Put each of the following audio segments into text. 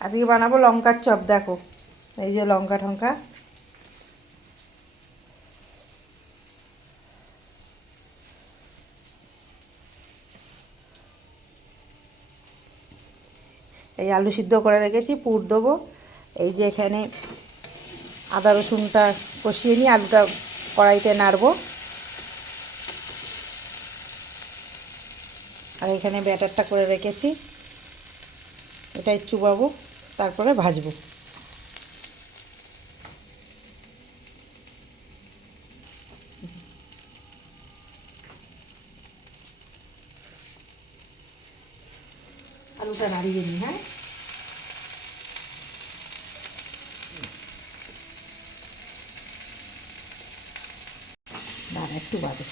আজকে বানাবো লঙ্কার চপ। দেখো এই যে লঙ্কা ঠঙ্কা, এই আলু সিদ্ধ করে রেখেছি, পুর দেবো। এই যে এখানে আদা রসুনটা কষিয়ে নিয়ে আলুটা কড়াইতে নাড়বো। আর এখানে ব্যাটারটা করে রেখেছি, এটাই চুবাবো, তারপরে ভাজবো। আলুটা নাড়িয়ে নিই। হ্যাঁ, দাঁড়া একটু বাদে।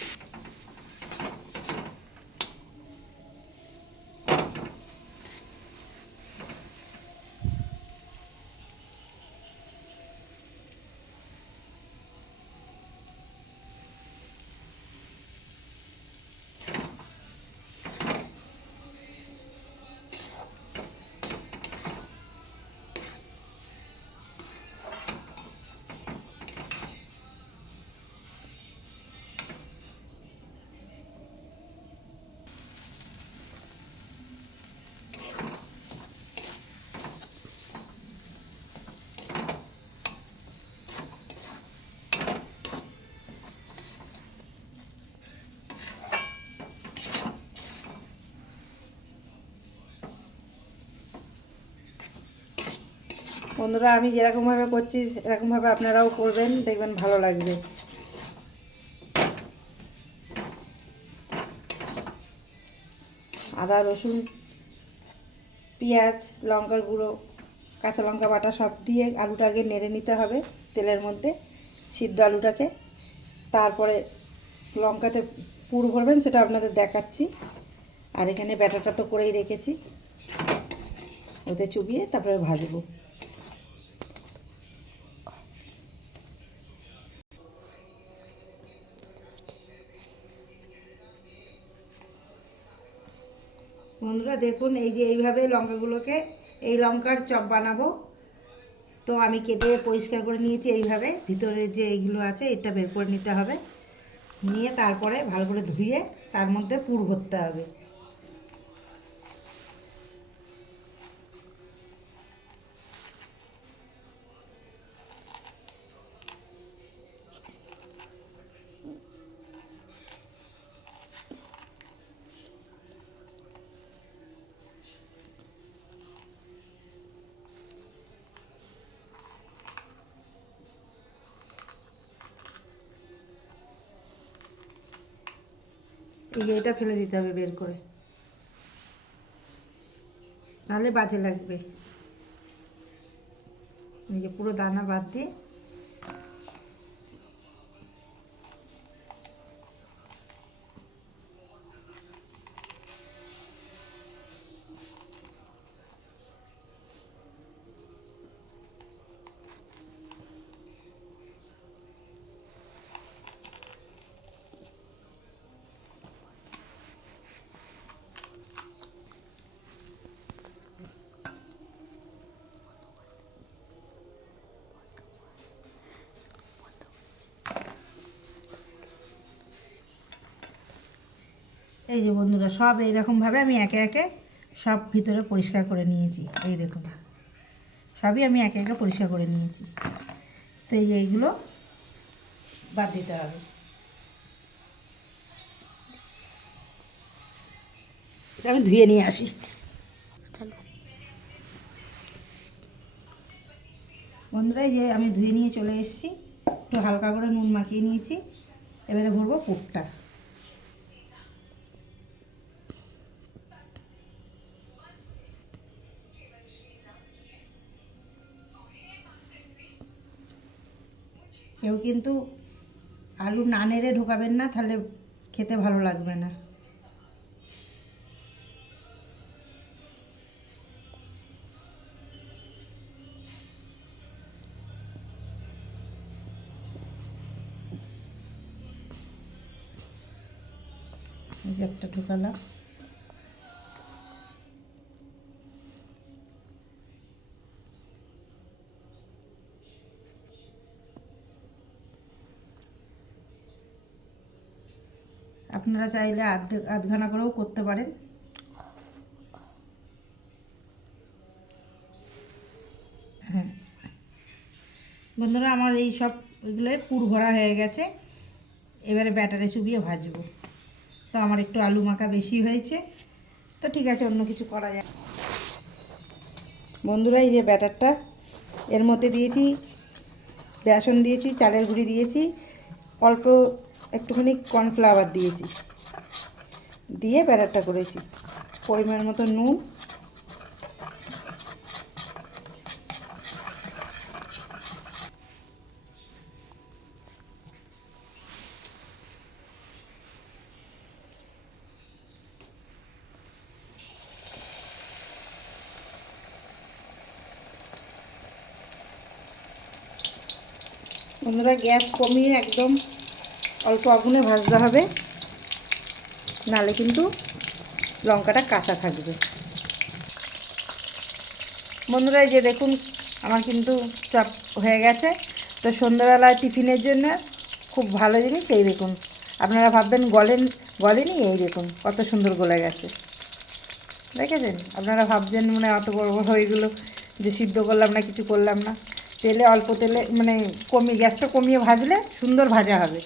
বন্ধুরা, আমি যেরকমভাবে করছি এরকমভাবে আপনারাও করবেন, দেখবেন ভালো লাগবে। আদা রসুন পেঁয়াজ লঙ্কার গুঁড়ো কাঁচা লঙ্কা বাটা সব দিয়ে আলুটাকে নেড়ে নিতে হবে তেলের মধ্যে, সিদ্ধ আলুটাকে। তারপরে লঙ্কাতে পুর ভরবেন, সেটা আপনাদের দেখাচ্ছি। আর এখানে ব্যাটারটা তো করেই রেখেছি, ওতে চুবিয়ে তারপরে ভাজবো। বন্ধুরা দেখুন, এই যে এইভাবে লঙ্কাগুলোকে, এই লঙ্কার চপ বানাবো। তো আমি কেটে পরিষ্কার করে নিয়েছি এইভাবে, ভিতরে যে এইগুলো আছে এটা বের করে নিতে হবে। নিয়ে তারপরে ভালো করে ধুয়ে তার মধ্যে পুর ভরতে হবে। এই যে এটা ফেলে দিতে হবে বের করে, নাহলে বাজে লাগবে। এই যে পুরো দানা বাদ দিয়ে এই যে বন্ধুরা, সব এইরকমভাবে আমি একে একে সব ভিতরে পরিষ্কার করে নিয়েছি। এই দেখুন, সবই আমি একে একে পরিষ্কার করে নিয়েছি। তো এইগুলো বাদ দিতে হবে। এটা আমি ধুয়ে নিয়ে আসি। বন্ধুরা, এই যে আমি ধুয়ে নিয়ে চলে এসেছি, একটু হালকা করে নুন মাখিয়ে নিয়েছি। এবারে ভরবো পুরটা। কেউ কিন্তু আলু না নেড়ে ঢোকাবেন না, তাহলে খেতে ভালো লাগবে না। এই যে একটা ঢোকালাম। আপনারা চাইলে আধঘানা করেও করতে পারেন। হ্যাঁ বন্ধুরা, আমার এই সব এগুলো পুর ভরা হয়ে গেছে। এবারে ব্যাটারে চুবিয়ে ভাজবো। তো আমার একটু আলু মাখা বেশি হয়েছে, তো ঠিক আছে, অন্য কিছু করা যায়। বন্ধুরা, এই যে ব্যাটারটা, এর মধ্যে দিয়েছি বেসন, দিয়েছি চালের গুঁড়ি, দিয়েছি অল্প একটুখানি কর্নফ্লাওয়ার দিয়েছি, দিয়ে ব্যাটারটা করেছি। পরিমাণ মতো নুন, বন্ধুরা গ্যাস কমিয়ে একদম অল্প আগুনে ভাজতে হবে, নালে কিন্তু লঙ্কাটা কাঁচা থাকবে। বন্ধুরা এই যে দেখুন, আমার কিন্তু চপ হয়ে গেছে। তো সন্ধ্যাবেলায় টিফিনের জন্য খুব ভালো জিনিস। এই দেখুন, আপনারা ভাববেন গলেনি, এই দেখুন কত সুন্দর গলে গেছে, দেখেছেন? আপনারা ভাবছেন মানে অত বড় বড় হয়েগুলো যে সিদ্ধ করলাম না, কিছু করলাম না। তেলে অল্প তেলে মানে গ্যাসটা কমিয়ে ভাজলে সুন্দর ভাজা হবে।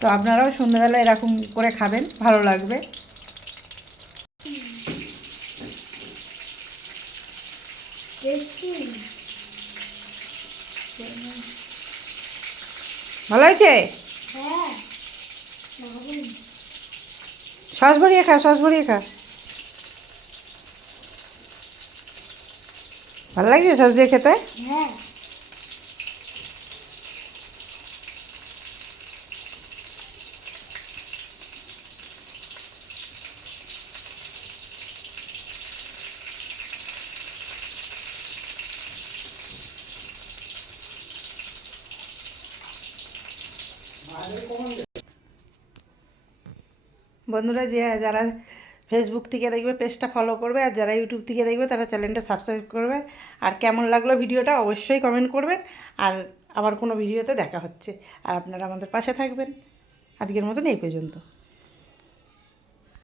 তো আপনারাও সন্ধ্যাবেলা এরকম করে খাবেন, ভালো লাগবে। ভালো হয়েছে? সস ভরিয়ে খা, সস ভরিয়ে খা। ভালো লাগছে সস দিয়ে খেতে? হ্যাঁ। বন্ধুরা, যারা ফেসবুক থেকে দেখবে পেজটা ফলো করবে, আর যারা ইউটিউব থেকে দেখবে তারা চ্যানেলটা সাবস্ক্রাইব করবে। আর কেমন লাগলো ভিডিওটা অবশ্যই কমেন্ট করবেন। আর আবার কোনো ভিডিওতে দেখা হচ্ছে, আর আপনারা আমাদের পাশে থাকবেন। আজকের মতন এই পর্যন্ত।